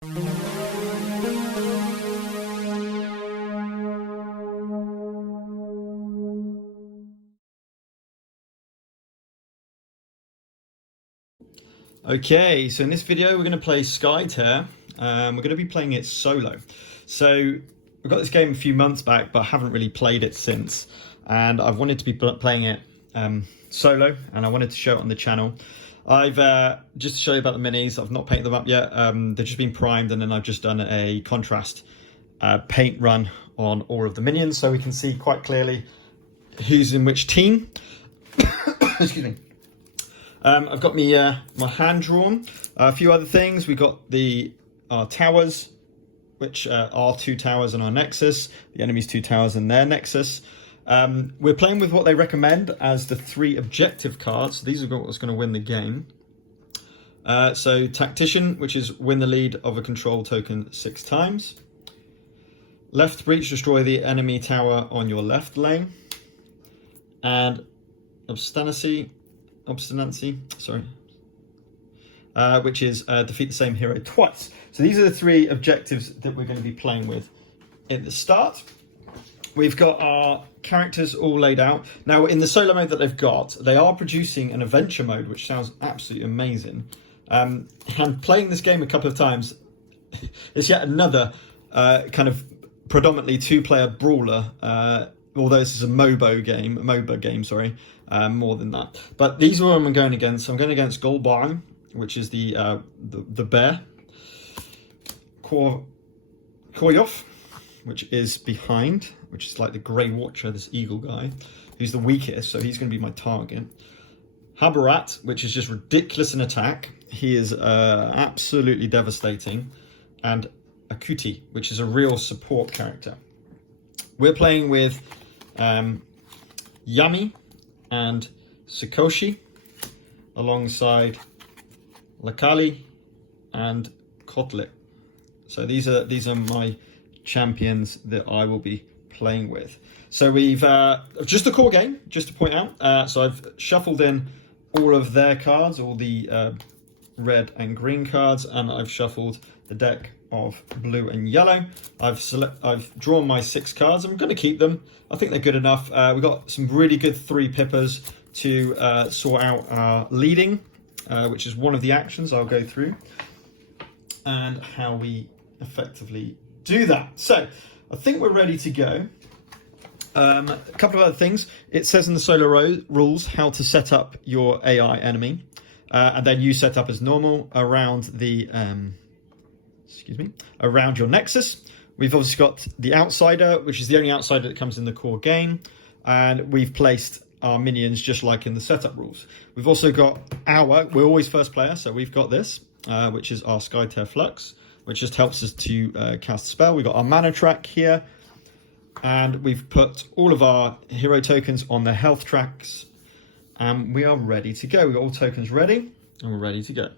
Okay, so in this video we're going to play Skytear. We're going to be playing it solo. So we got this game a few months back, but I haven't really played it since. And I've wanted to be playing it solo, and I wanted to show it on the channel. I've just to show you about the minis, I've not painted them up yet. They've just been primed, and then I've just done a contrast paint run on all of the minions, so we can see quite clearly who's in which team. Excuse me. I've got me my hand drawn. A few other things. We got our towers, which are 2 towers and our nexus. The enemy's 2 towers and their nexus. We're playing with what they recommend as the 3 objective cards. These are what's going to win the game. So tactician, which is win the lead of a control token 6 times. Left breach, destroy the enemy tower on your left lane. And obstinacy, sorry, which is defeat the same hero twice. So these are the 3 objectives that we're going to be playing with at the start. We've got our characters all laid out. Now, in the solo mode that they've got, they are producing an adventure mode, which sounds absolutely amazing. And playing this game a couple of times, it's yet another kind of predominantly 2-player brawler, although this is a MOBA game, sorry. More than that, but these are what I'm going against. I'm going against Golbarn, which is the bear. Koryoff, which is behind, which is like the Grey Watcher, this eagle guy, who's the weakest, so he's going to be my target. Habarat, which is just ridiculous in attack. He is absolutely devastating, and Akuti, which is a real support character. We're playing with Yami and Sakoshi alongside Lakali and Kotlet. So these are my champions that I will be playing with. So we've just a core game, just to point out. So I've shuffled in all of their cards, all the red and green cards, and I've shuffled the deck of blue and yellow. I've drawn my 6 cards. I'm going to keep them. I think they're good enough. We've got some really good 3 pippers to sort out our leading, which is one of the actions I'll go through, and how we effectively do that. So I think we're ready to go. A couple of other things. It says in the solo rules how to set up your AI enemy, and then you set up as normal around the around your nexus. We've obviously got the outsider, which is the only outsider that comes in the core game, and we've placed our minions just like in the setup rules. We've also got we're always first player, so we've got this, which is our Skytear Flux, which just helps us to cast a spell. We've got our mana track here, and we've put all of our hero tokens on their health tracks, and we are ready to go. We've got all tokens ready, and we're ready to go.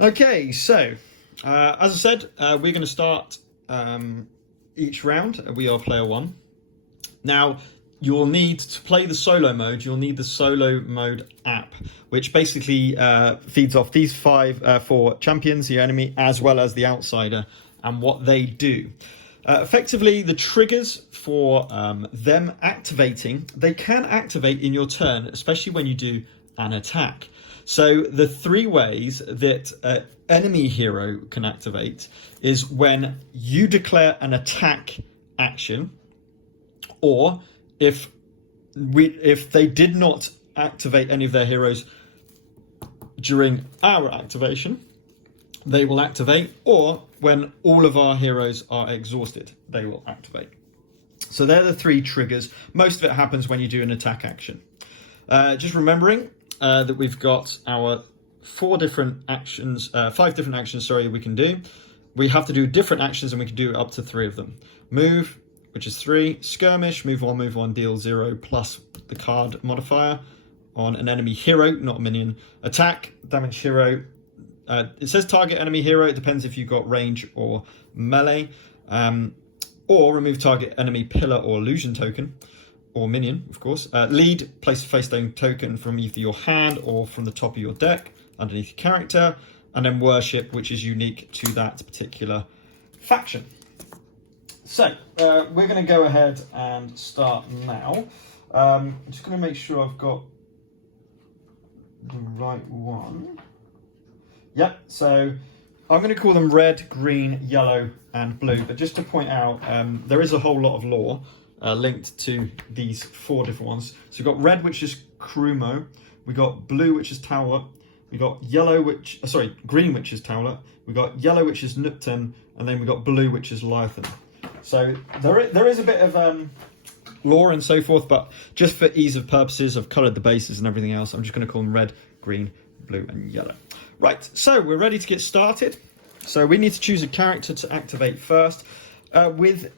Okay, so as I said, we're going to start each round. We are player 1. Now, you'll need to play the solo mode. You'll need the solo mode app, which basically feeds off these 4 champions, your enemy, as well as the outsider, and what they do. Effectively, the triggers for them activating, they can activate in your turn, especially when you do an attack. So the 3 ways that enemy hero can activate is when you declare an attack action, or if they did not activate any of their heroes during our activation, they will activate, or when all of our heroes are exhausted, they will activate. So they're the 3 triggers. Most of it happens when you do an attack action. Just remembering that we've got our 5 different actions, we can do. We have to do different actions, and we can do up to 3 of them. Move, which is 3. Skirmish, move 1, deal 0 plus the card modifier on an enemy hero, not a minion. Attack, damage hero. It says target enemy hero. It depends if you've got range or melee. Or remove target enemy pillar or illusion token. or minion, of course. Lead, place a face stone token from either your hand or from the top of your deck underneath your character. And then worship, which is unique to that particular faction. So, we're going to go ahead and start now. I'm just going to make sure I've got the right one. Yep, so I'm going to call them red, green, yellow, and blue. But just to point out, there is a whole lot of lore linked to these 4 different ones. So we've got red, which is Krumo. We got blue, which is Towler. We got yellow, green, which is Towler. We got yellow, which is Nupten, and then we got blue, which is Lythan. So there is a bit of lore and so forth, but just for ease of purposes, I've coloured the bases and everything else. I'm just going to call them red, green, blue, and yellow. Right, so we're ready to get started. So we need to choose a character to activate first. With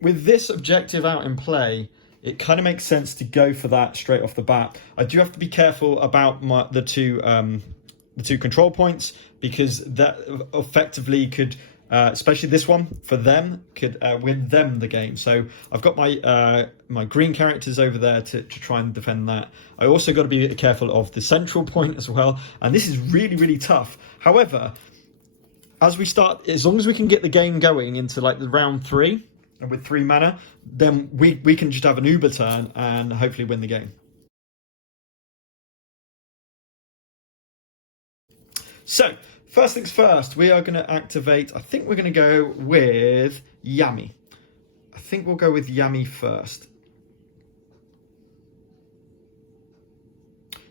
this objective out in play, it kind of makes sense to go for that straight off the bat. I do have to be careful about the two control points, because that effectively could, especially this one for them, could win them the game. So I've got my green characters over there to try and defend that. I also got to be careful of the central point as well, and this is really, really tough. However, as we start, as long as we can get the game going into like the round 3, and with 3 mana, then we can just have an Uber turn and hopefully win the game. So, first things first, we are going to activate, I think we're going to go with Yami. I think we'll go with Yami first.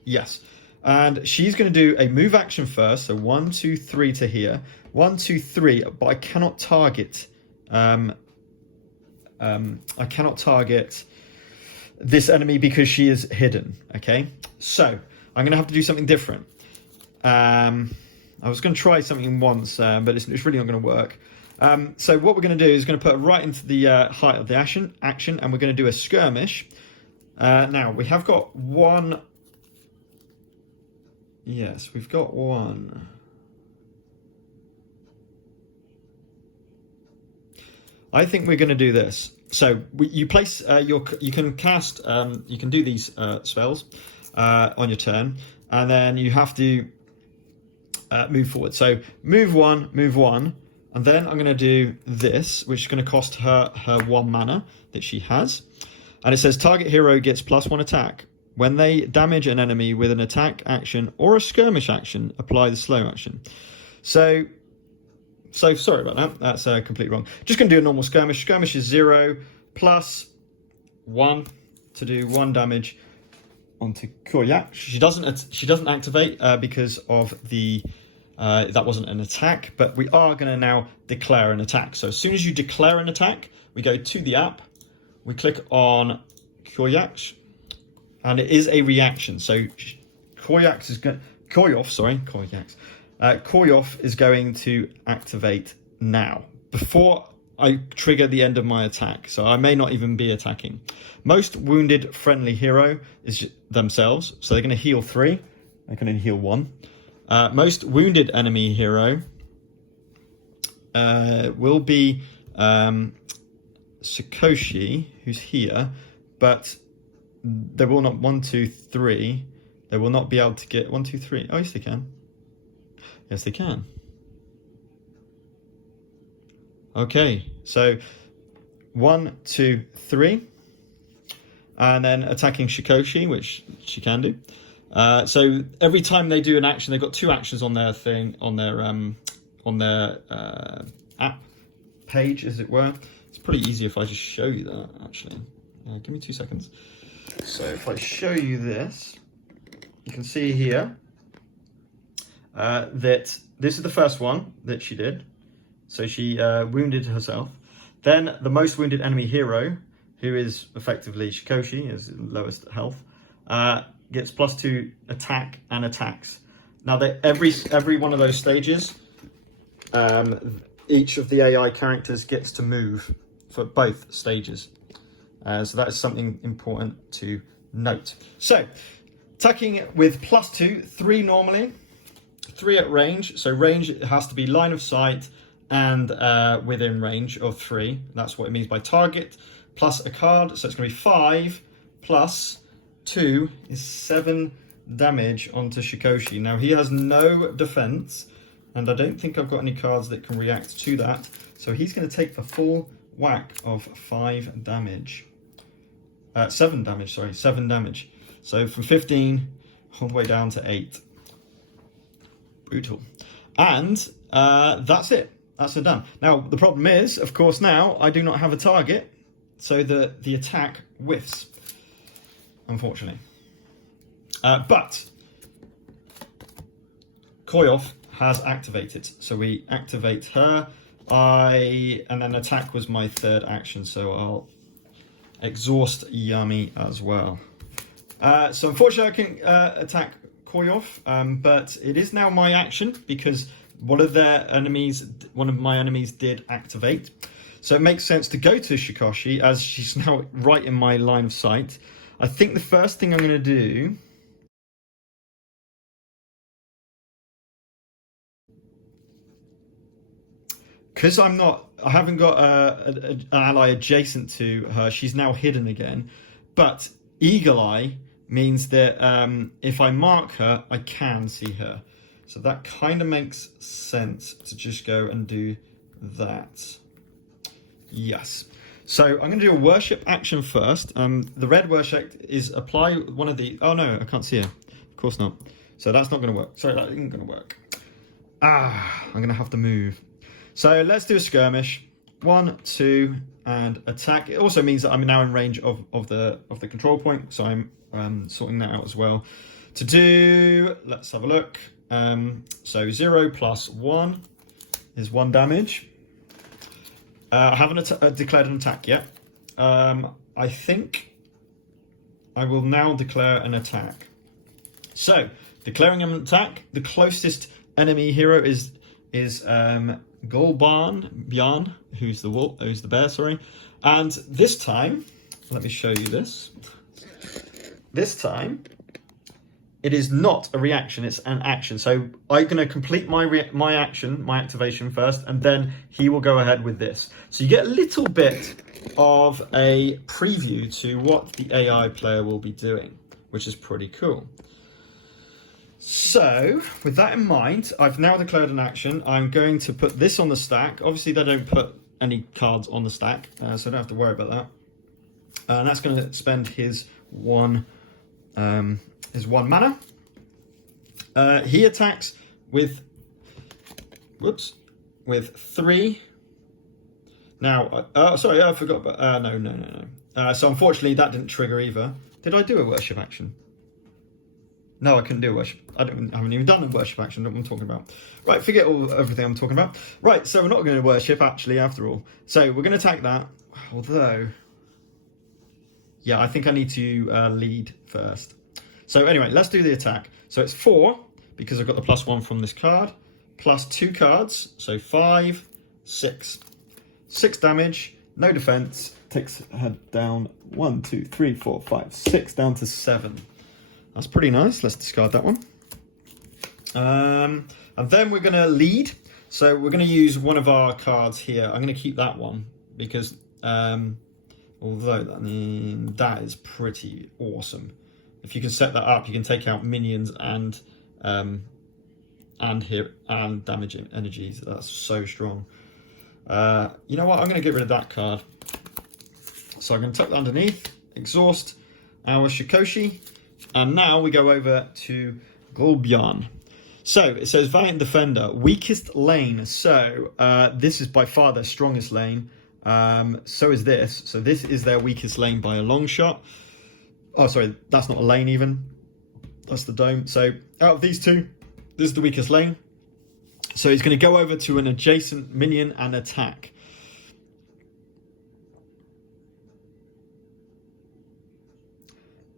Yes. And she's going to do a move action first. So 1, 2, 3 to here. 1, 2, 3, but I cannot target... I cannot target this enemy because she is hidden, okay? So, I'm going to have to do something different. I was going to try something once, but it's really not going to work. So what we're going to do is going to put it right into the height of the action, and we're going to do a skirmish. Now, we have got one... Yes, we've got one... I think we're going to do this. So you place you can cast, you can do these spells on your turn, and then you have to move forward. So move one, and then I'm going to do this, which is going to cost her 1 mana that she has. And it says target hero gets +1 attack. When they damage an enemy with an attack action or a skirmish action, apply the slow action. So sorry about that. That's completely wrong. Just going to do a normal skirmish. Skirmish is 0 plus 1 to do 1 damage onto Koryak. She doesn't activate because of the that wasn't an attack, but we are going to now declare an attack. So as soon as you declare an attack, we go to the app, we click on Koryak, and it is a reaction. So Koryak is going Koryak is going to activate now, before I trigger the end of my attack, so I may not even be attacking. Most wounded friendly hero is themselves, so they're going to heal 3, they're going to heal 1. Most wounded enemy hero will be Sakoshi, who's here, but they will not, 1, 2, 3, they will not be able to get 1, 2, 3. Oh, yes, they can. Yes, they can. Okay, so 1, 2, 3, and then attacking Shikoshi, which she can do. So every time they do an action, they've got 2 actions on their thing, on their app page, as it were. It's pretty easy if I just show you that, actually. Give me 2 seconds. So if I show you this, you can see here that this is the first one that she did. So she wounded herself. Then the most wounded enemy hero, who is effectively Shikoshi, is lowest health, gets +2 attack and attacks. Now, every one of those stages, each of the AI characters gets to move for both stages. So that is something important to note. So, attacking with +2, 3 normally, 3 at range. So range, it has to be line of sight and within range of 3. That's what it means by target, plus a card. So it's going to be 5, plus 2 is 7 damage onto Shikoshi. Now he has no defense, and I don't think I've got any cards that can react to that. So he's going to take the full whack of 5 damage. 7 damage, sorry, 7 damage. So from 15 all the way down to 8. Brutal. And that's it. That's it done. Now, the problem is, of course, now I do not have a target, so the attack whiffs, unfortunately. But Koyov has activated, so we activate her. And then attack was my third action, so I'll exhaust Yami as well. So unfortunately, I can attack Koyov, but it is now my action because one of my enemies did activate. So it makes sense to go to Shikoshi as she's now right in my line of sight. I think the first thing I'm going to do because I haven't got an ally adjacent to her, she's now hidden again. But Eagle Eye means that if I mark her, I can see her. So that kind of makes sense to just go and do that. Yes. So I'm going to do a worship action first. The red worship is apply one of the... Oh no, I can't see her. Of course not. So that's not going to work. Sorry, that isn't going to work. I'm going to have to move. So let's do a skirmish. 1, 2, and attack. It also means that I'm now in range of the control point, so I'm sorting that out as well. To do, let's have a look. So 0 plus 1 is 1 damage. I haven't declared an attack yet. I think I will now declare an attack. So declaring an attack, the closest enemy hero is Bjorn, who's the bear, sorry. And this time, let me show you this. This time, it is not a reaction, it's an action. So I'm going to complete my activation first, and then he will go ahead with this. So you get a little bit of a preview to what the AI player will be doing, which is pretty cool. So, with that in mind, I've now declared an action. I'm going to put this on the stack. Obviously, they don't put any cards on the stack, so I don't have to worry about that. And that's going to spend his one mana. He attacks with 3. Now, sorry, I forgot. But no. So unfortunately, that didn't trigger either. Did I do a worship action? No, I couldn't do a worship. I haven't even done a worship action. What I'm talking about. Right, forget everything I'm talking about. Right, so we're not going to worship actually after all. So we're going to attack that. Although, yeah, I think I need to lead first. So anyway, let's do the attack. So it's 4 because I've got the +1 from this card, plus 2 cards, so 5, 6. 6 damage, no defense. Takes her down 1, 2, 3, 4, 5, 6 down to 7. That's pretty nice. Let's discard that one. And then we're going to lead. So we're going to use one of our cards here. I'm going to keep that one because although that is pretty awesome. If you can set that up, you can take out minions and damaging energies. That's so strong. You know what? I'm going to get rid of that card. So I'm going to tuck that underneath, exhaust our Shikoshi. And now we go over to Golbyan. So it says Valiant Defender, weakest lane. So this is by far their strongest lane. So is this. So this is their weakest lane by a long shot. Oh, sorry, that's not a lane even. That's the dome. So out of these two, this is the weakest lane. So he's going to go over to an adjacent minion and attack.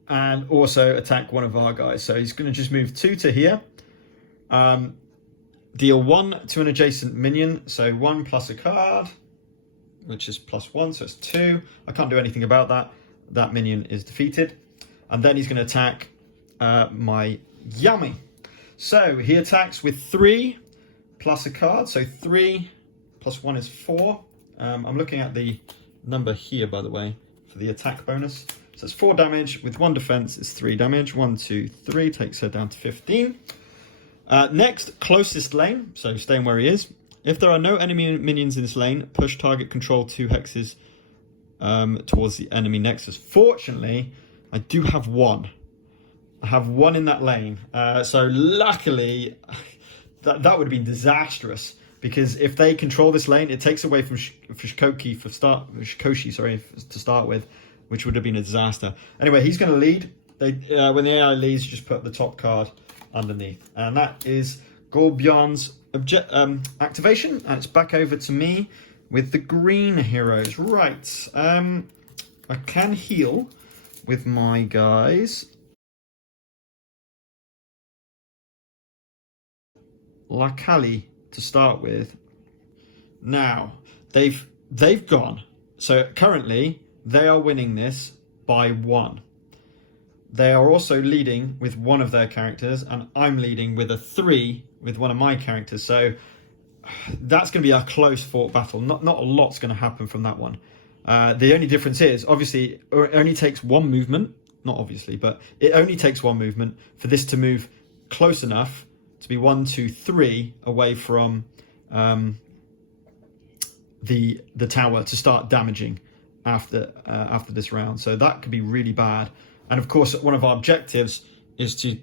And also attack one of our guys. So he's going to just move 2 to here. Deal 1 to an adjacent minion. So 1 plus a card, which is +1, so it's 2. I can't do anything about that. That minion is defeated. And then he's going to attack my Yami. So he attacks with 3 plus a card. So 3 plus 1 is 4. I'm looking at the number here, by the way, for the attack bonus. So it's 4 damage. With 1 defense, it's 3 damage. 1, 2, 3 takes her down to 15. Next, closest lane. So staying where he is. If there are no enemy minions in this lane, push target control 2 hexes towards the enemy nexus. Fortunately, I do have 1. I have 1 in that lane. So luckily, that would have been disastrous. Because if they control this lane, it takes away from Shikoshi to start with, which would have been a disaster. Anyway, he's going to lead. When the AI leads, just put the top card underneath. And that is Gorbjorn's activation. And it's back over to me with the green heroes. Right. I can heal with my guys. Lakali to start with. Now they've gone. So currently they are winning this by 1. They are also leading with 1 of their characters, and I'm leading with a 3 with 1 of my characters. So that's going to be a close fought battle. Not a lot's going to happen from that one. The only difference is, obviously, it only takes 1 movement. Not obviously, but it only takes 1 movement for this to move close enough to be 1, 2, 3 away from the tower to start damaging after this round. So that could be really bad. And of course, one of our objectives is to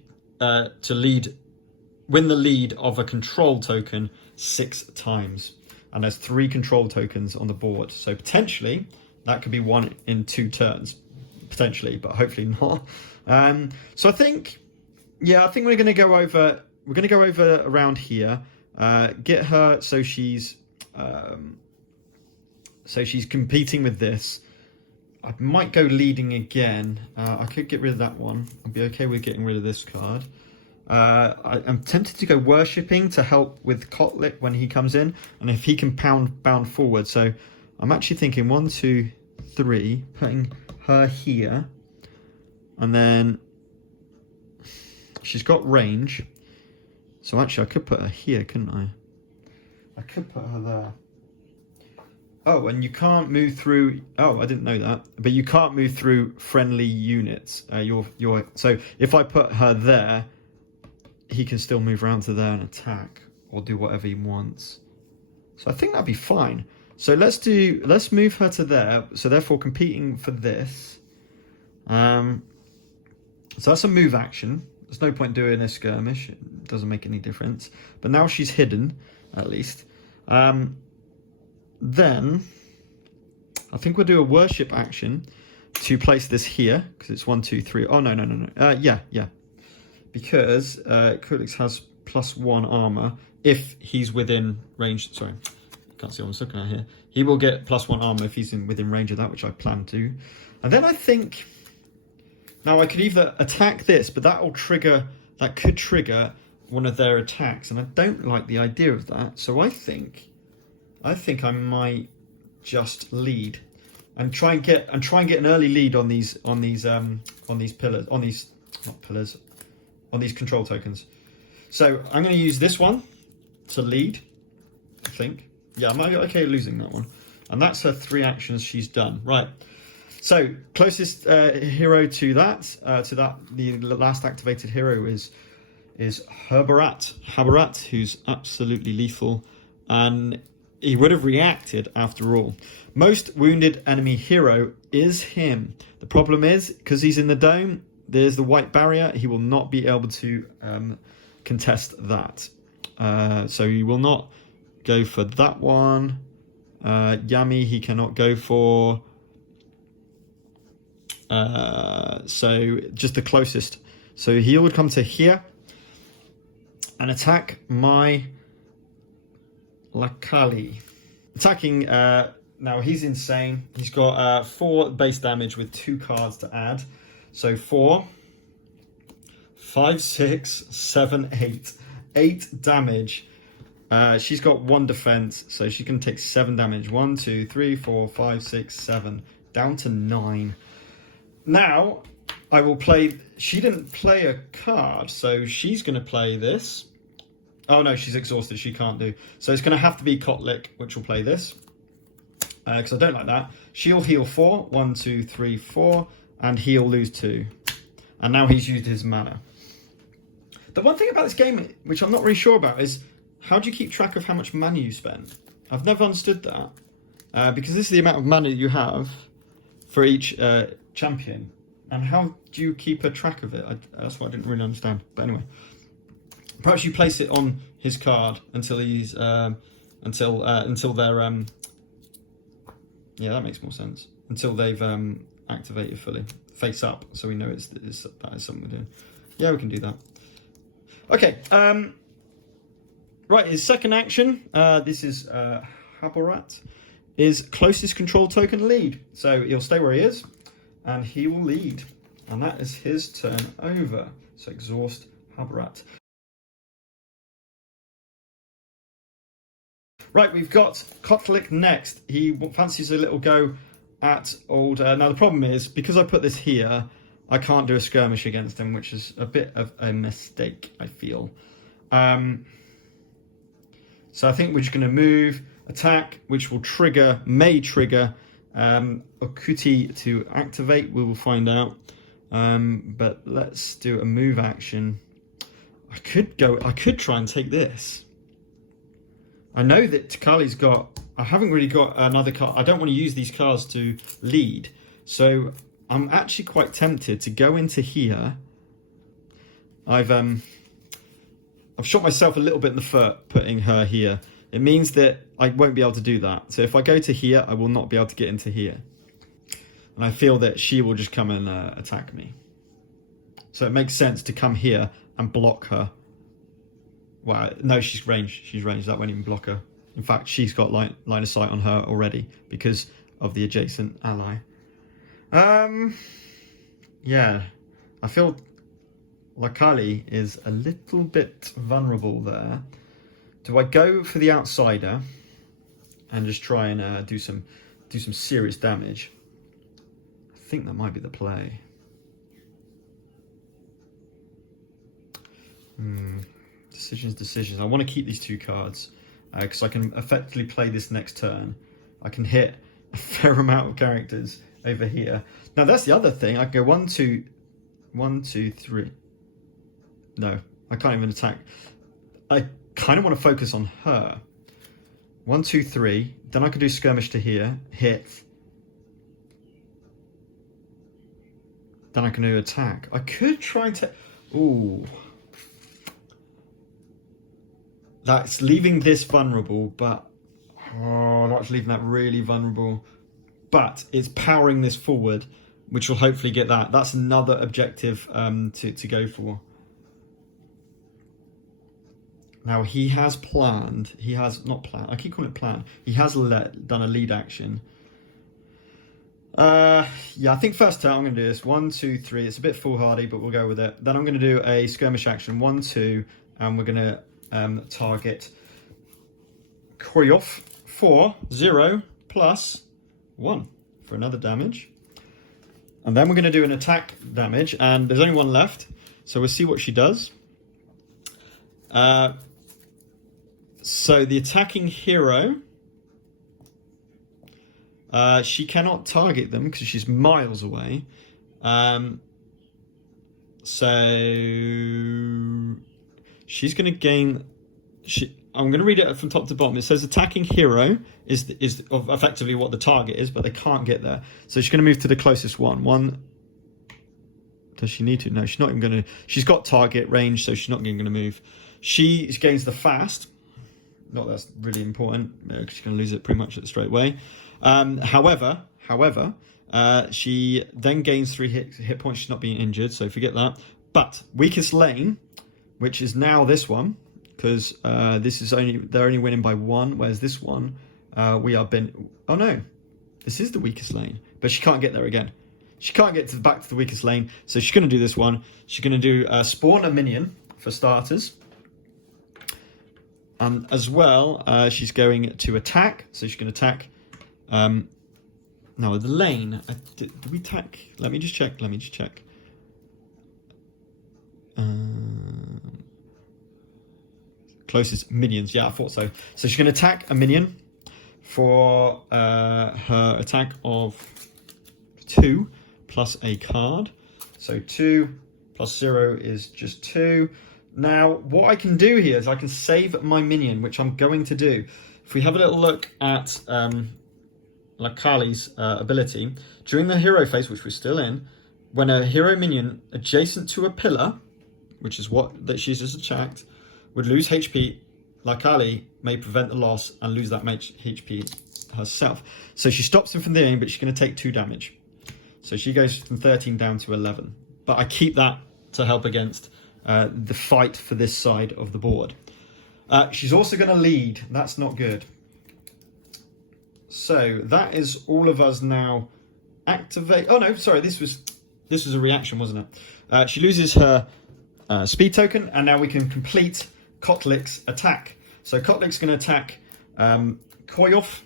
win the lead of a control token 6 times. And there's 3 control tokens on the board. So potentially that could be won in 2 turns, potentially, but hopefully not. So I think we're going to go over. We're going to go over around here, get her so she's competing with this. I might go leading again. I could get rid of that one. I'd be okay with getting rid of this card. I'm tempted to go worshipping to help with Kotlik when he comes in, and if he can bound forward. So I'm actually thinking 1, 2, 3, putting her here, and then she's got range. So actually, I could put her here, couldn't I? I could put her there. Oh, and you can't move through. Oh, I didn't know that. But you can't move through friendly units. So if I put her there, he can still move around to there and attack or do whatever he wants. So I think that'd be fine. So let's move her to there. So therefore, competing for this. So that's a move action. There's no point doing a skirmish. It doesn't make any difference. But now she's hidden, at least. Then I think we'll do a worship action to place this here, because it's 1, 2, 3. Oh, no. Yeah. Because Kulix has +1 armor if he's within range. Sorry, can't see what I'm looking at here. He will get +1 armor if he's within range of that, which I plan to. And then I think, now I could either attack this, but that could trigger one of their attacks, and I don't like the idea of that. So I think I might just lead and try and get an early lead on these pillars, on these control tokens. So I'm going to use this one to lead, I think. Yeah, I might be okay losing that one. And that's her 3 actions she's done. Right. So closest hero to that, the last activated hero is Habarat, who's absolutely lethal, and he would have reacted after all. Most wounded enemy hero is him. The problem is, because he's in the dome, there's the white barrier. He will not be able to contest that. So he will not go for that one. Yami, he cannot go for. So just the closest. So he would come to here and attack my Lakali. Attacking, now he's insane. He's got 4 base damage with 2 cards to add. So 4, 5, 6, 7, 8. 8 damage. She's got 1 defense, so she can take 7 damage. 1, 2, 3, 4, 5, 6, 7. Down to 9. Now, I will play. She didn't play a card, so she's going to play this. Oh no, she's exhausted. She can't do. So it's going to have to be Kotlik, which will play this. Because I don't like that. She'll heal 4. 1, 2, 3, 4. and he'll lose 2. And now he's used his mana. The one thing about this game, which I'm not really sure about, is how do you keep track of how much mana you spend? I've never understood that. Because this is the amount of mana you have for each champion. And how do you keep a track of it? That's what I didn't really understand. But anyway. Perhaps you place it on his card until he's... until they're... yeah, that makes more sense. Until they've activated fully. Face up, so we know that is something we're doing. Yeah, we can do that. Okay, right, his second action, this is Haborat, is closest control token lead. So he'll stay where he is, and he will lead. And that is his turn over. So exhaust Haborat. Right, we've got Kotlik next. He fancies a little go at old... now, the problem is, because I put this here, I can't do a skirmish against him, which is a bit of a mistake, I feel. So I think we're just going to move, attack, which will trigger, may trigger Okuti to activate. We will find out. But let's do a move action. I could try and take this. I know that Takali's got... I haven't really got another card. I don't want to use these cards to lead. So I'm actually quite tempted to go into here. I've shot myself a little bit in the foot putting her here. It means that I won't be able to do that. So if I go to here, I will not be able to get into here. And I feel that she will just come and attack me. So it makes sense to come here and block her. Well, no, she's ranged. She's ranged. That won't even block her. In fact, she's got line of sight on her already because of the adjacent ally. Yeah, I feel Lakali is a little bit vulnerable there. Do I go for the outsider and just try and do some serious damage? I think that might be the play. Decisions. I want to keep these 2 cards because I can effectively play this next turn. I can hit a fair amount of characters over here. Now that's the other thing. I can go 1, 2, 3. No, I can't even attack. I kind of want to focus on her. 1, 2, 3. Then I could do skirmish to here, hit. Then I can do attack. I could try to... Ooh. That's leaving this vulnerable, but... Oh, that's leaving that really vulnerable. But it's powering this forward, which will hopefully get that. That's another objective to go for. Now, he has planned... He has... Not planned. I keep calling it planned. He has done a lead action. Yeah, I think first turn I'm going to do this. 1, 2, 3. It's a bit foolhardy, but we'll go with it. Then I'm going to do a skirmish action. 1, 2. And we're going to... target Koryov for 0 plus 1 for another damage. And then we're going to do an attack damage, and there's only 1 left, so we'll see what she does. So the attacking hero, she cannot target them because she's miles away. So she's going to gain... I'm going to read it from top to bottom. It says attacking hero is effectively what the target is, but they can't get there. So she's going to move to the closest one. Does she need to? No, she's not even going to... She's got target range, so she's not even going to move. She gains the fast. Not that's really important, because she's going to lose it pretty much straight away. However, she then gains 3 hit points. She's not being injured, so forget that. But weakest lane, which is now this one, because this is they're only winning by 1, whereas this one we are been... Oh no, this is the weakest lane, but she can't get there again. She can't get back to the weakest lane, so she's going to do this one. She's going to do spawn a minion for starters, and as well she's going to attack. So she's going to attack. Now the lane. Did we attack? Let me just check. Closest minions. Yeah, I thought so. So she's going to attack a minion for her attack of 2 plus a card. So 2 plus 0 is just 2. Now, what I can do here is I can save my minion, which I'm going to do. If we have a little look at Lakali's ability, during the hero phase, which we're still in, when a hero minion adjacent to a pillar, which is what that she's just attacked, would lose HP, Lakali may prevent the loss and lose that much HP herself. So she stops him from doing, but she's going to take 2 damage. So she goes from 13 down to 11. But I keep that to help against the fight for this side of the board. She's also going to lead. That's not good. So that is all of us now activate. Oh no, sorry, this was a reaction, wasn't it? She loses her speed token, and now we can complete Kotlik's attack. So Kotlik's going to attack Koyov,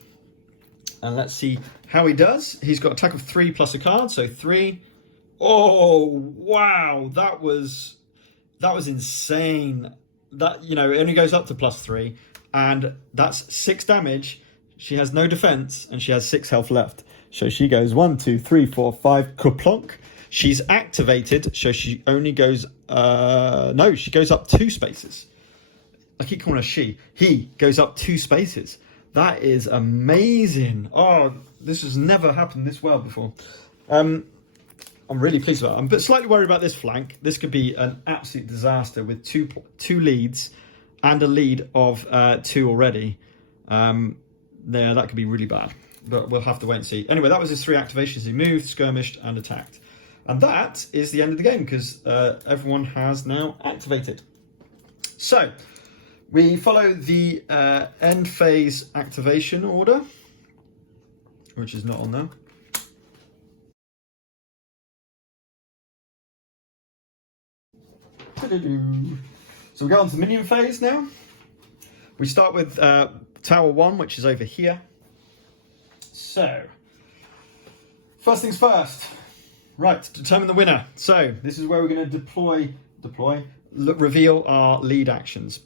and let's see how he does. He's got attack of 3 plus a card, so 3. Oh wow, that was insane. That, you know, it only goes up to plus 3, and that's 6 damage. She has no defense, and she has 6 health left. So she goes 1, 2, 3, 4, 5, kaplonk. She's activated, so she only goes no, she goes up 2 spaces. I keep calling her she. He goes up 2 spaces. That is amazing. Oh, this has never happened this well before. I'm really pleased about it. I'm a bit slightly worried about this flank. This could be an absolute disaster with two leads and a lead of 2 already. There, that could be really bad. But we'll have to wait and see. Anyway, that was his 3 activations. He moved, skirmished, and attacked. And that is the end of the game, because everyone has now activated. So, we follow the end phase activation order, which is not on there. So we go on to the minion phase now. We start with Tower 1, which is over here. So, first things first. Right, determine the winner. So, this is where we're going to reveal our lead actions.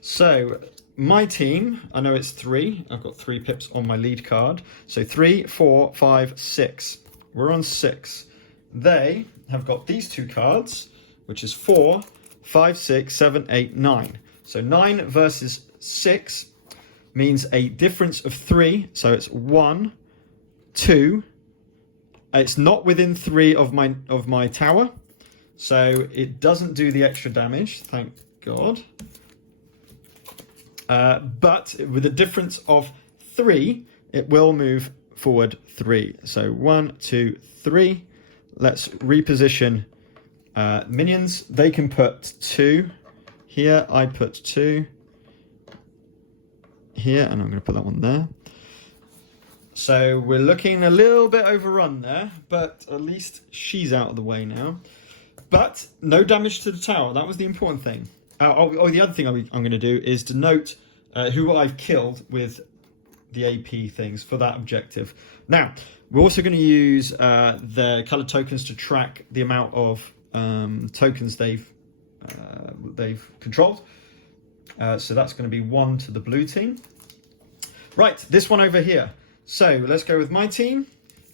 So, my team, I know it's 3. I've got 3 pips on my lead card. So, 3, 4, 5, 6. We're on 6. They have got these 2 cards, which is 4, 5, 6, 7, 8, 9. So 9 versus 6 means a difference of 3. So it's 1, 2. It's not within 3 of my tower. So it doesn't do the extra damage, thank God. But with a difference of 3, it will move forward 3. So 1, 2, 3. Let's reposition minions. They can put 2 here. I put 2 here, and I'm going to put that one there. So we're looking a little bit overrun there, but at least she's out of the way now. But no damage to the tower. That was the important thing. The other thing I'm going to do is to note who I've killed with the AP things for that objective. Now, we're also going to use the colored tokens to track the amount of tokens they've controlled. So that's going to be 1 to the blue team. Right, this one over here. So let's go with my team.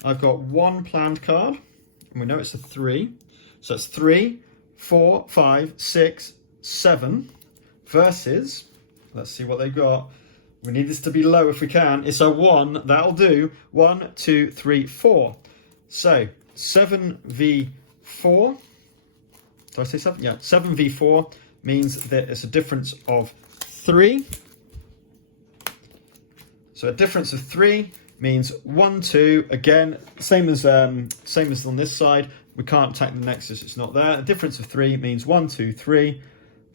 I've got 1 planned card, and we know it's a 3. So it's 3, 4, 5, 6, 7 versus, let's see what they've got. We need this to be low if we can. It's a 1, that'll do. 1, 2, 3, 4. So 7v4. Did I say 7? Yeah, 7v4 means that it's a difference of 3. So a difference of 3 means 1, 2. Again, same as on this side. We can't attack the nexus; it's not there. A difference of 3 means 1, 2, 3.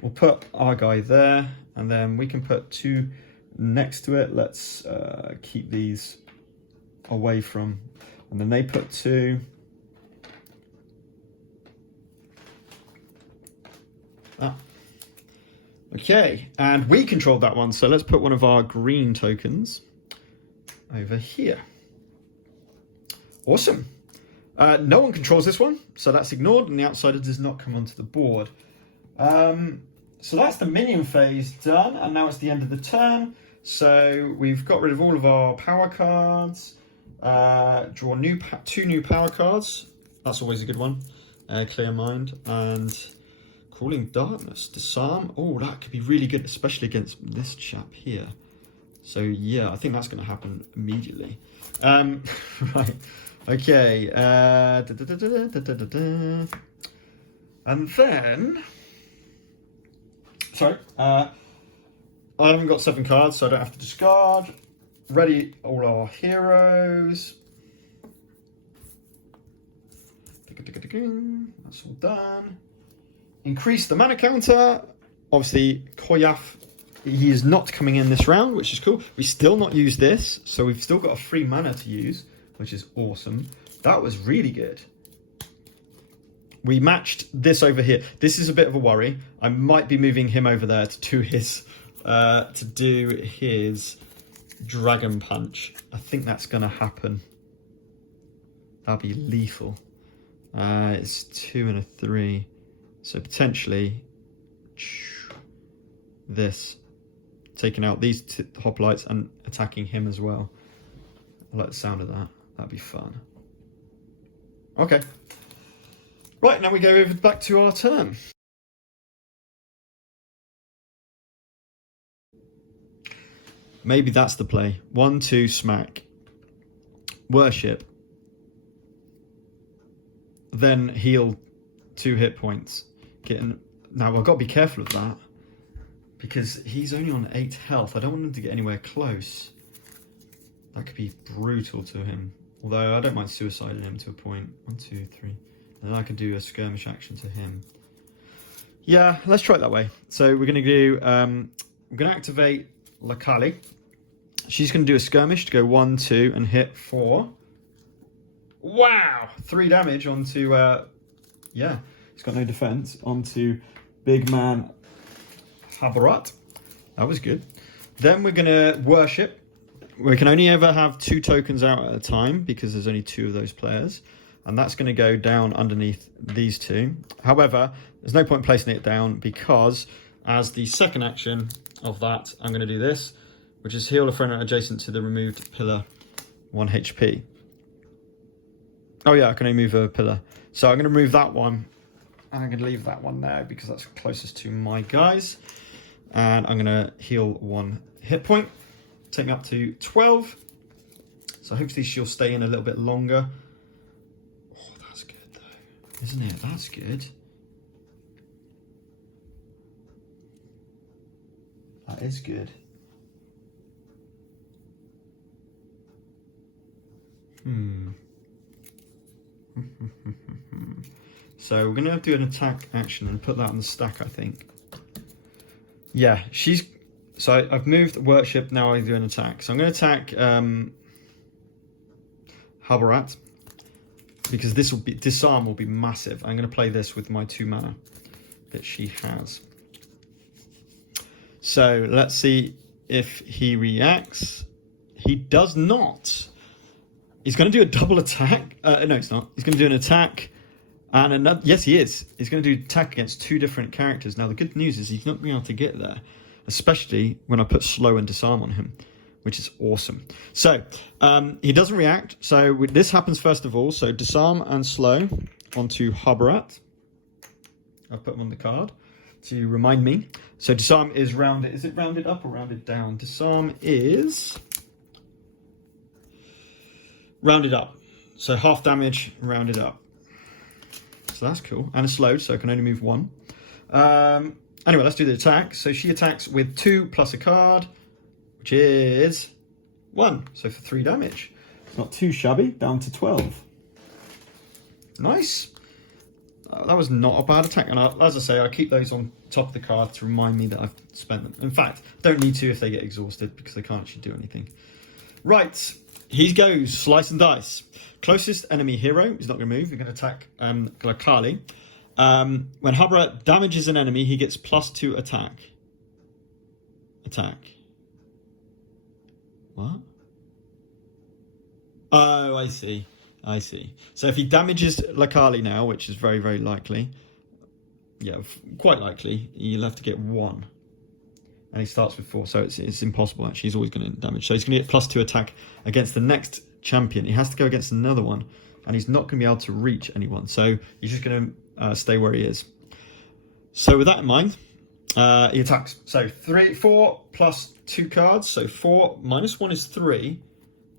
We'll put our guy there, and then we can put 2 next to it. Let's keep these away from, and then they put 2. Okay, and we controlled that one, so let's put one of our green tokens over here. Awesome. No one controls this one, so that's ignored, and the outsider does not come onto the board. So that's the minion phase done, and now it's the end of the turn. So we've got rid of all of our power cards, draw 2 new power cards, That's always a good one. Clear Mind and Crawling Darkness. Disarm. Oh, that could be really good, especially against this chap here. So yeah, I think that's going to happen immediately. Right. Okay. And then, sorry, I haven't got 7 cards, so I don't have to discard. Ready all our heroes. That's all done. Increase the mana counter. Obviously, Koyaf, he is not coming in this round, which is cool. We still not used this, so we've still got a free mana to use, which is awesome. That was really good. We matched this over here. This is a bit of a worry. I might be moving him over there to do his Dragon Punch. I think that's going to happen. That'll be lethal. It's 2 and a 3. So potentially this, taking out these hoplites and attacking him as well. I like the sound of that. That'd be fun. Okay. Right, now we go over back to our turn. Maybe that's the play. 1, 2, smack. Worship. Then heal 2 hit points. Now I've got to be careful of that, because he's only on 8 health. I don't want him to get anywhere close. That could be brutal to him. Although I don't mind suiciding him to a point. 1, 2, 3. And then I could do a skirmish action to him. Yeah, let's try it that way. So we're going to do, we're going to activate Lakali. She's going to do a skirmish to go 1, 2 and hit 4. Wow! 3 damage onto, yeah, he's got no defense, onto big man Habarat. That was good. Then we're going to worship. We can only ever have 2 tokens out at a time because there's only 2 of those players. And that's going to go down underneath these 2. However, there's no point placing it down because as the second action of that, I'm going to do this, which is heal a friend adjacent to the removed pillar 1 HP. Oh yeah, I can only move a pillar. So I'm going to remove that one. And I'm going to leave that one there because that's closest to my guys. And I'm going to heal 1 hit point. Take me up to 12. So hopefully she'll stay in a little bit longer. Oh, that's good though. Isn't it? That's good. That is good. So we're going to have to do an attack action and put that on the stack, I think. Yeah, she's... So I've moved worship, now I do an attack. So I'm going to attack Habarat, because this will be... Disarm will be massive. I'm going to play this with my 2 mana that she has. So let's see if he reacts. He does not. He's going to do a double attack. No, it's not. He's going to do an attack and another. Yes, he is. He's going to do attack against 2 different characters. Now, the good news is he's not going to be able to get there, especially when I put slow and disarm on him, which is awesome. So he doesn't react. So this happens first of all. So disarm and slow onto Habarat. I've put him on the card to remind me. So disarm is rounded. Is it rounded up or rounded down? Disarm is rounded up. So half damage, rounded up. So that's cool. And it's slowed, so I can only move 1. Anyway, let's do the attack. So she attacks with 2 plus a card, which is 1. So for 3 damage. Not too shabby, down to 12. Nice. That was not a bad attack. And as I say, I keep those on top of the card to remind me that I've spent them. In fact, don't need to if they get exhausted because they can't actually do anything. Right. He goes, slice and dice. Closest enemy hero is not going to move. We're going to attack Glakali. When Habarat damages an enemy, he gets +2 attack. Attack. What? Oh, I see. I see. So if he damages Glakali now, which is very, very likely, yeah, quite likely, he'll have to get 1. And he starts with 4, so it's impossible, actually. He's always going to damage. So he's going to get +2 attack against the next champion. He has to go against another one. and he's not going to be able to reach anyone. So he's just going to stay where he is. So with that in mind, he attacks. So 4 plus 2 cards. So 4 minus 1 is 3,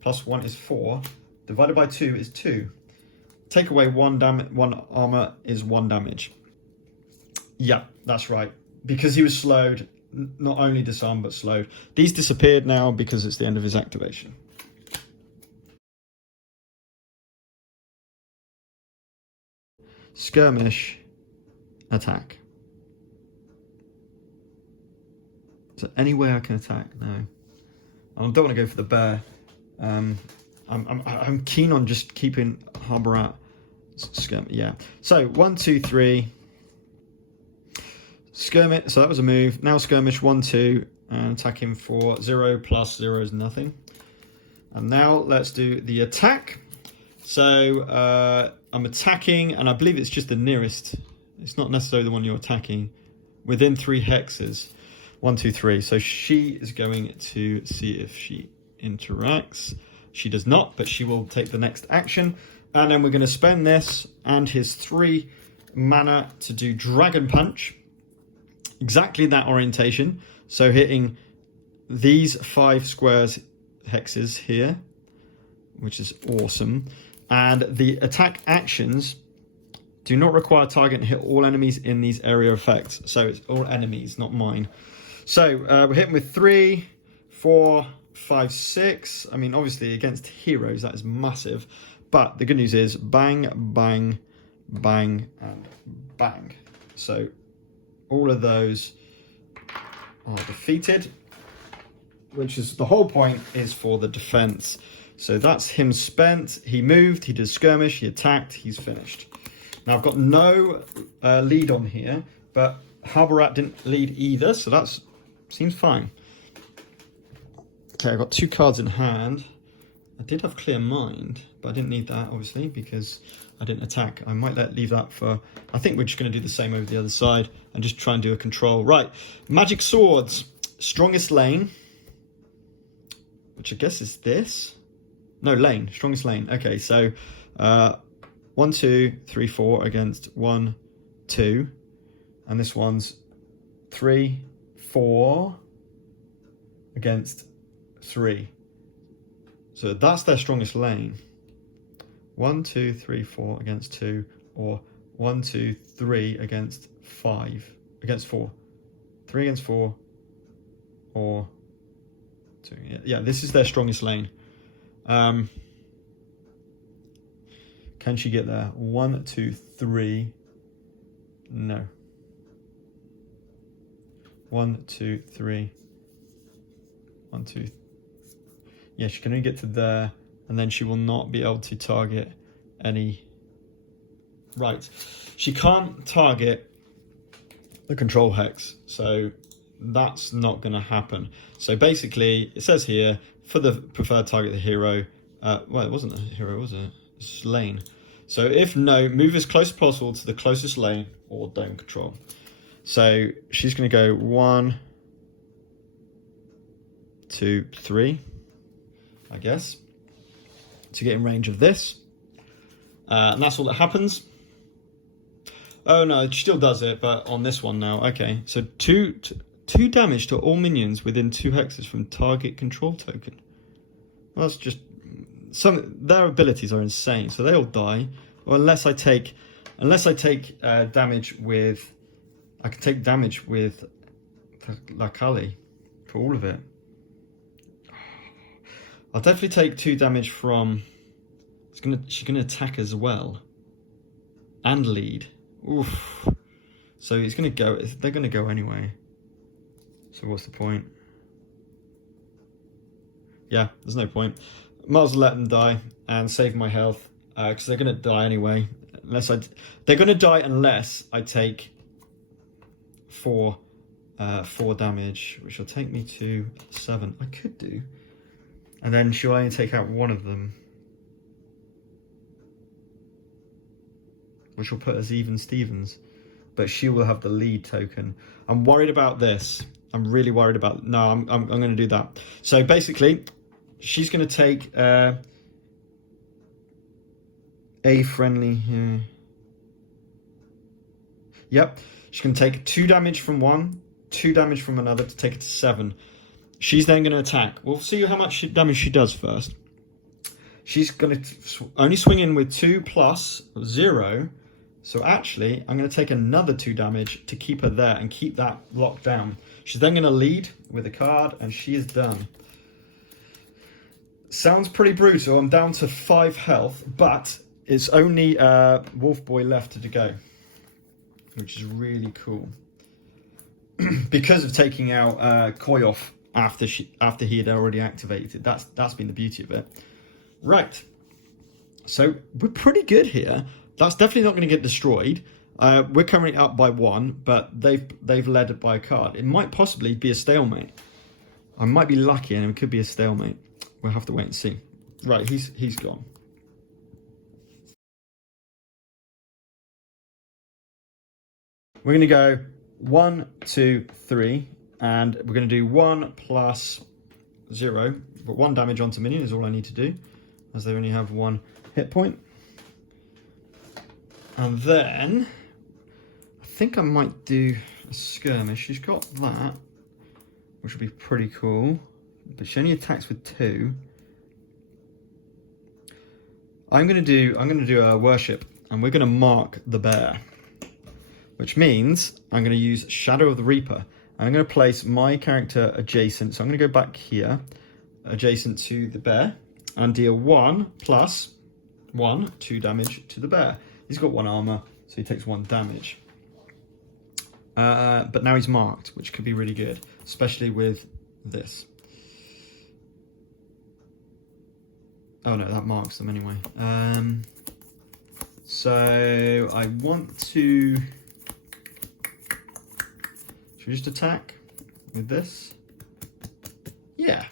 plus 1 is 4. Divided by 2 is 2. Take away 1 armor is 1 damage. Yeah, that's right. Because he was slowed, not only disarmed but slowed. These disappeared now because it's the end of his activation. Skirmish Attack. Is there any way I can attack? No. I don't want to go for the bear. I'm keen on just keeping Harborat. Yeah. So 1, 2, 3. Skirmish. So that was a move. Now skirmish 1, 2, and attack him for 0 plus 0 is nothing. And now let's do the attack. So I'm attacking, and I believe it's just the nearest. It's not necessarily the one you're attacking. Within 3 hexes. 1, 2, 3. So she is going to see if she interacts. She does not, but she will take the next action. And then we're going to spend this and his 3 mana to do Dragon Punch. Exactly that orientation. So hitting these 5 squares hexes here, which is awesome. And the attack actions do not require target to hit all enemies in these area effects. So it's all enemies, not mine. So we're hitting with 3, 4, 5, 6. I mean, obviously against heroes, that is massive. But the good news is bang, bang, bang, and bang. So all of those are defeated, which is the whole point, is for the defense. So that's him spent. He moved, he did skirmish, he attacked, he's finished. Now I've got no lead on here, but Harborat didn't lead either, so that seems fine. Okay, I've got 2 cards in hand. I did have Clear Mind, but I didn't need that, obviously, because I didn't attack. I might leave that for... I think we're just going to do the same over the other side and just try and do a control. Right, Magic Swords. Strongest Lane, which I guess is this. No, Lane. Strongest Lane. Okay, so 1, 2, 3, 4 against 1, 2. And this one's 3, 4 against 3. So that's their strongest lane. 1, 2, 3, 4 against 2, or 1, 2, 3 against 5, against 4. 3 against 4, or 2. Yeah, this is their strongest lane. Can she get there? 1, 2, 3. No. 1, 2, 3. 1, 2. Yeah, she can only get to there, and then she will not be able to target any. Right. She can't target the control hex, so that's not going to happen. So basically, it says here, for the preferred target, the hero. Well, it wasn't a hero, was it? It's lane. So if no, move as close as possible to the closest lane or don't control. So she's going to go 1, 2, 3, I guess, to get in range of this. And that's all that happens. Oh no, she still does it, but on this one now. Okay, so 2 damage to all minions within 2 hexes from target control token. Well, that's just their abilities are insane, so they all die. Or unless I take damage with, I can take damage with Lakali for all of it. I'll definitely take 2 damage from. She's gonna attack as well, and lead. Oof. So it's gonna go. They're gonna go anyway. So what's the point? Yeah, there's no point. Might as well let them die and save my health, because they're gonna die anyway. They're gonna die unless I take 4 damage, which will take me to 7. I could do. And then she'll only take out 1 of them, which will put us even Stevens. But she will have the lead token. I'm worried about this. I'm really worried about... No, I'm going to do that. So basically, she's going to take... a friendly here. Yep, she can take 2 damage from one, 2 damage from another to take it to 7. She's then going to attack. We'll see how much damage she does first. She's going to only swing in with 2 plus 0. So actually, I'm going to take another 2 damage to keep her there and keep that locked down. She's then going to lead with a card, and she is done. Sounds pretty brutal. I'm down to 5 health, but it's only Wolf Boy left to go, which is really cool. Because of taking out Koi off after he had already activated. That's been the beauty of it. Right. So we're pretty good here. That's definitely not going to get destroyed. We're currently up by 1, but they've led it by a card. It might possibly be a stalemate. I might be lucky, and it could be a stalemate. We'll have to wait and see. Right, he's gone. We're going to go 1, 2, 3, and we're going to do 1 plus 0. But 1 damage onto Minion is all I need to do, as they only have 1 hit point. And then I think I might do a skirmish. She's got that, which would be pretty cool. But she only attacks with 2. I'm gonna do a worship, and we're gonna mark the bear, which means I'm gonna use Shadow of the Reaper. I'm gonna place my character adjacent, so I'm gonna go back here, adjacent to the bear, and deal 1 plus 1, 2 damage to the bear. He's got 1 armor, so he takes 1 damage. But now he's marked, which could be really good, especially with this. Oh no, that marks them anyway. So I want to... Should we just attack with this? Yeah.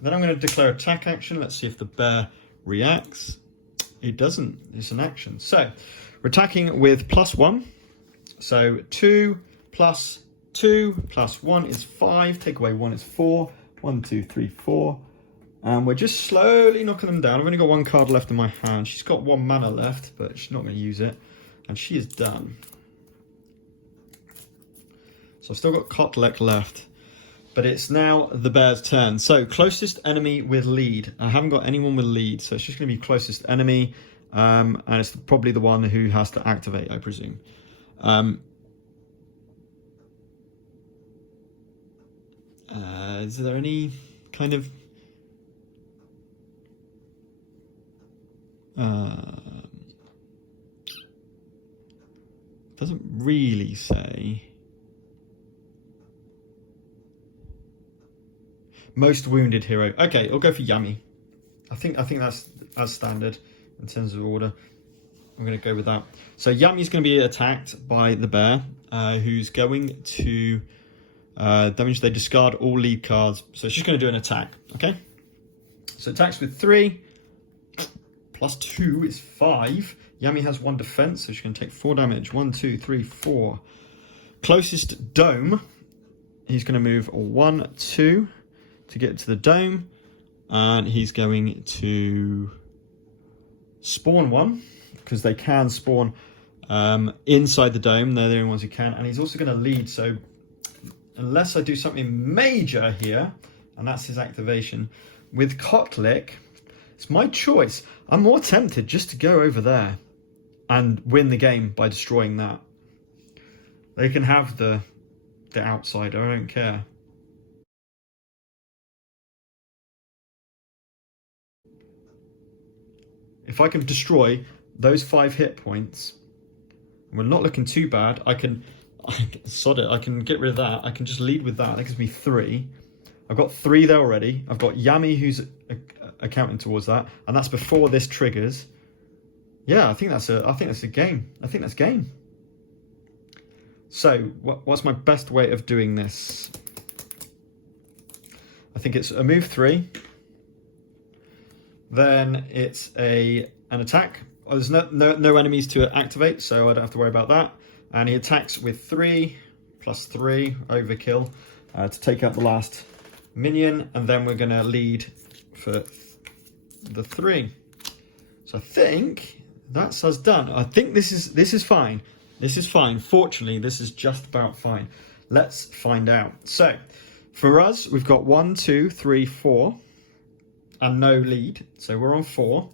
Then I'm going to declare attack action. Let's see if the bear reacts. It doesn't. It's an action. So we're attacking with +1. So 2 plus 2 plus 1 is 5. Take away 1 is 4. 1, 2, 3, 4. And we're just slowly knocking them down. I've only got 1 card left in my hand. She's got 1 mana left, but she's not going to use it. And she is done. So I've still got Kotlek left. But it's now the bear's turn. So closest enemy with lead. I haven't got anyone with lead, so it's just going to be closest enemy. And it's probably the one who has to activate, I presume. Is there any kind of... doesn't really say. Most wounded hero. Okay, I'll go for Yummy. I think that's as standard in terms of order. I'm going to go with that. So Yummy's going to be attacked by the bear, who's going to damage. They discard all lead cards. So she's going to do an attack. Okay. So attacks with 3. Plus 2 is 5. Yummy has 1 defense, so she's going to take 4 damage. 1, 2, 3, 4. Closest dome. He's going to move 1, 2 to get to the dome. And he's going to spawn 1, because they can spawn inside the dome. They're the only ones who can. And he's also going to lead, so unless I do something major here, and that's his activation, with Kotlek, it's my choice. I'm more tempted just to go over there and win the game by destroying that. They can have the outsider, I don't care. If I can destroy those 5 hit points, we're not looking too bad. I can sod it. I can get rid of that. I can just lead with that. That gives me 3. I've got 3 there already. I've got Yummy who's accounting towards that, and that's before this triggers. Yeah, I think that's a game. I think that's game. So what's my best way of doing this? I think it's a move 3. Then it's an attack. Oh, there's no enemies to activate, so I don't have to worry about that. And he attacks with 3 plus 3 overkill to take out the last minion, and then we're going to lead for the 3. So I think that's us done. I think this is fine. This is fine. Fortunately, this is just about fine. Let's find out. So, for us, we've got 1, 2, 3, 4, and no lead. So we're on 4.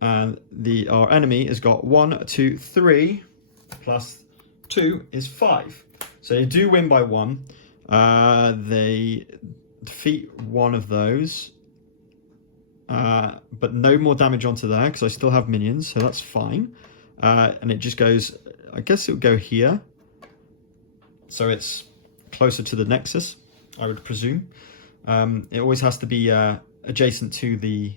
And our enemy has got 1, 2, 3, plus 2 is 5. So they do win by 1. They defeat one of those. But no more damage onto there because I still have minions, so that's fine. And it just goes, I guess it would go here. So it's closer to the nexus, I would presume. It always has to be adjacent to the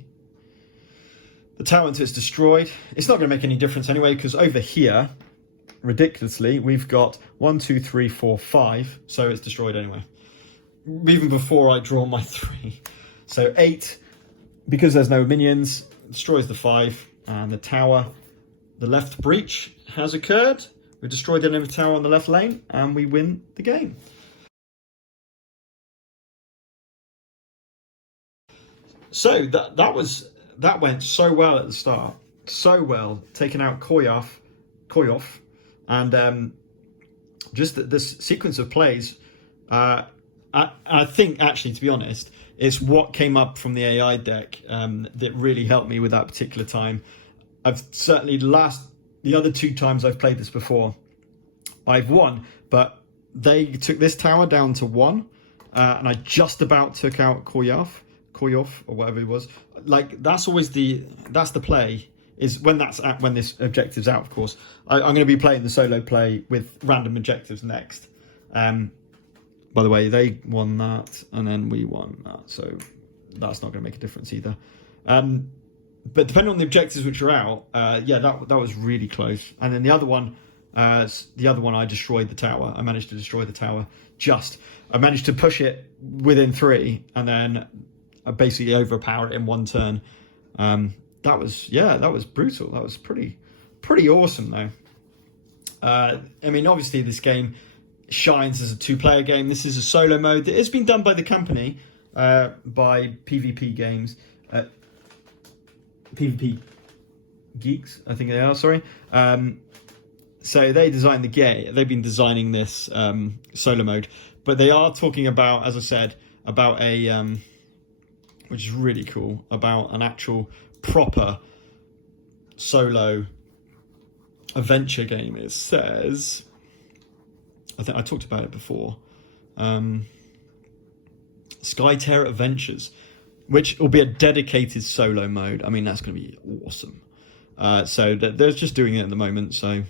tower until it's destroyed. It's not going to make any difference anyway, because over here, ridiculously, we've got 1, 2, 3, 4, 5, so it's destroyed anyway. Even before I draw my 3. So 8, because there's no minions, destroys the 5, and the tower, the left breach has occurred. We destroyed the enemy tower on the left lane, and we win the game. So that went so well at the start, so well, taking out Koyov, and just this sequence of plays. I think, actually, to be honest, it's what came up from the AI deck that really helped me with that particular time. I've certainly the other 2 times I've played this before, I've won, but they took this tower down to 1, and I just about took out Koyov or whatever it was. Like, that's always the play, is when this objective's out, of course. I'm going to be playing the solo play with random objectives next. By the way, they won that, and then we won that, so that's not going to make a difference either. But depending on the objectives which are out, yeah, that was really close. And then the other one, I destroyed the tower. I managed to destroy the tower. I managed to push it within 3, and then I basically overpowered it in 1 turn. That was brutal. That was pretty awesome, though. I mean, obviously, this game shines as a 2-player game. This is a solo mode. It's been done by the company, by PvP Games. PvP Geeks, I think they are, sorry. So they designed the game. They've been designing this solo mode. But they are talking about, as I said, about which is really cool, about an actual proper solo adventure game. It says, I think I talked about it before, Skytear Adventures, which will be a dedicated solo mode. I mean, that's going to be awesome. So they're just doing it at the moment, so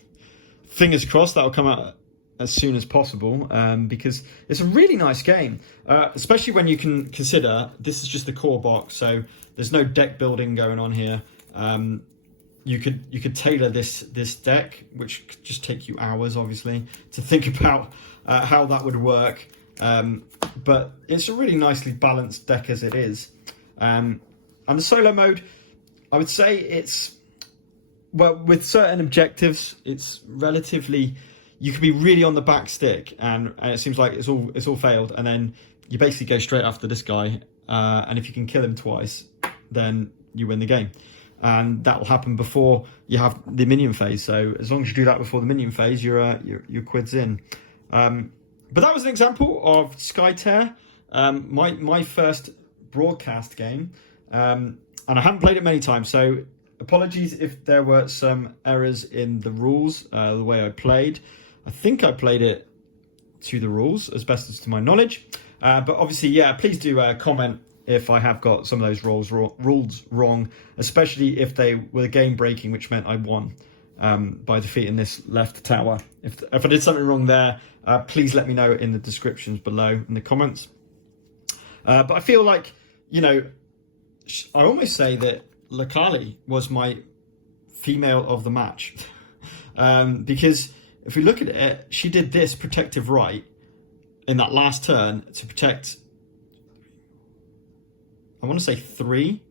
fingers crossed that'll come out as soon as possible, because it's a really nice game, especially when you can consider this is just the core box, so there's no deck building going on here. You could tailor this deck, which could just take you hours, obviously, to think about how that would work. But it's a really nicely balanced deck as it is. And the solo mode, I would say it's, well, with certain objectives, it's relatively, you can be really on the back stick, and it seems like it's all failed, and then you basically go straight after this guy, and if you can kill him twice, then you win the game. And that will happen before you have the Minion Phase. So as long as you do that before the Minion Phase, your quid's in. But that was an example of Skytear, my first broadcast game, and I haven't played it many times, so apologies if there were some errors in the rules, the way I played. I think I played it to the rules as best as to my knowledge, but obviously, yeah, please do comment if I have got some of those rules wrong, especially if they were game breaking, which meant I won by defeating this left tower. If I did something wrong there, please let me know in the descriptions below in the comments. But I feel like, you know, I almost say that Lakali was my female of the match. Because if we look at it, she did this protective right in that last turn to protect, I want to say three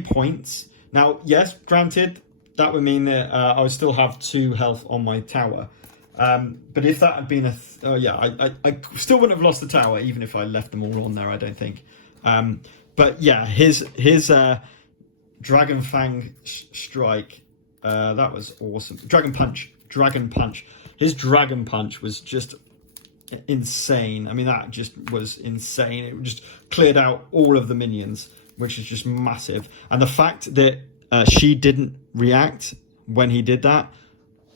points. Now, yes, granted, that would mean that I would still have 2 health on my tower. But if that had been I still wouldn't have lost the tower, even if I left them all on there, I don't think. But yeah, his Dragon Fang Strike. That was awesome. Dragon Punch. His Dragon Punch was just insane. I mean, that just was insane. It just cleared out all of the minions, which is just massive. And the fact that she didn't react when he did that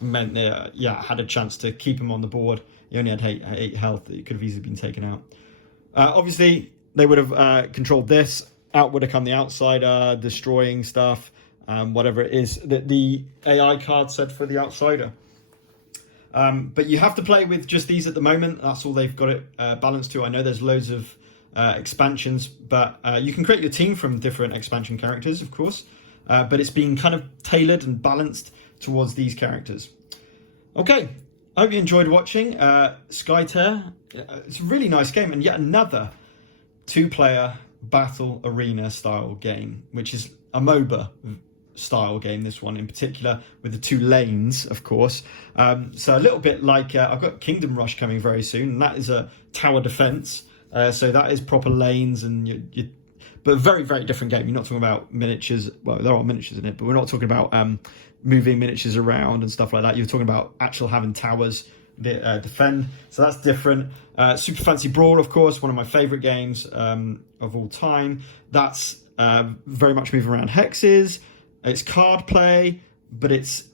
meant that, had a chance to keep him on the board. He only had 8 health. That could have easily been taken out. Obviously, they would have controlled this. Out would have come the outsider, destroying stuff, whatever it is that the AI card said for the outsider. But you have to play with just these at the moment. That's all they've got it balanced to. I know there's loads of expansions, but you can create your team from different expansion characters, of course. But it's been kind of tailored and balanced towards these characters. Okay, I hope you enjoyed watching Skytear. It's a really nice game, and yet another 2-player battle arena style game, which is a MOBA style game, this one in particular, with the 2 lanes, of course. So a little bit like I've got Kingdom Rush coming very soon, and that is a tower defense. So that is proper lanes, and but a very, very different game. You're not talking about miniatures. Well, there are miniatures in it, but we're not talking about moving miniatures around and stuff like that. You're talking about actual having towers defend. So that's different. Super Fancy Brawl, of course, one of my favourite games of all time. That's very much moving around hexes. It's card play, but it's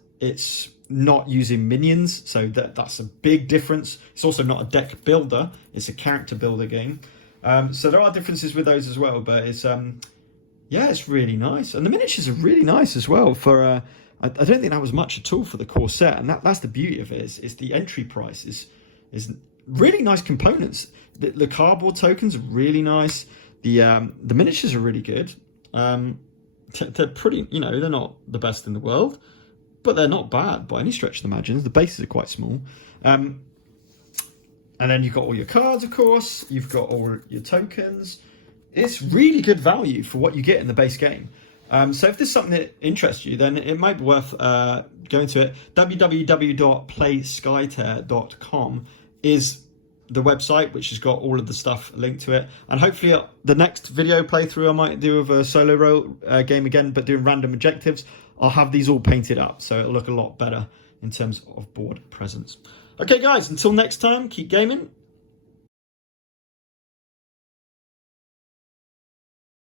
not using minions, so that's a big difference. It's also not a deck builder; it's a character builder game. So there are differences with those as well, but it's it's really nice, and the miniatures are really nice as well. For I don't think that was much at all for the core set, and that's the beauty of it. Is the entry price is really nice components. The cardboard tokens are really nice. The miniatures are really good. They're pretty, they're not the best in the world, but they're not bad by any stretch of the imagination. The bases are quite small. And then you've got all your cards, of course. You've got all your tokens. It's really good value for what you get in the base game. So if there's something that interests you, then it might be worth going to it. www.playskytear.com is the website, which has got all of the stuff linked to it. And hopefully the next video playthrough I might do of a solo role game again, but doing random objectives, I'll have these all painted up, so it'll look a lot better in terms of board presence. Okay, guys, until next time, keep gaming.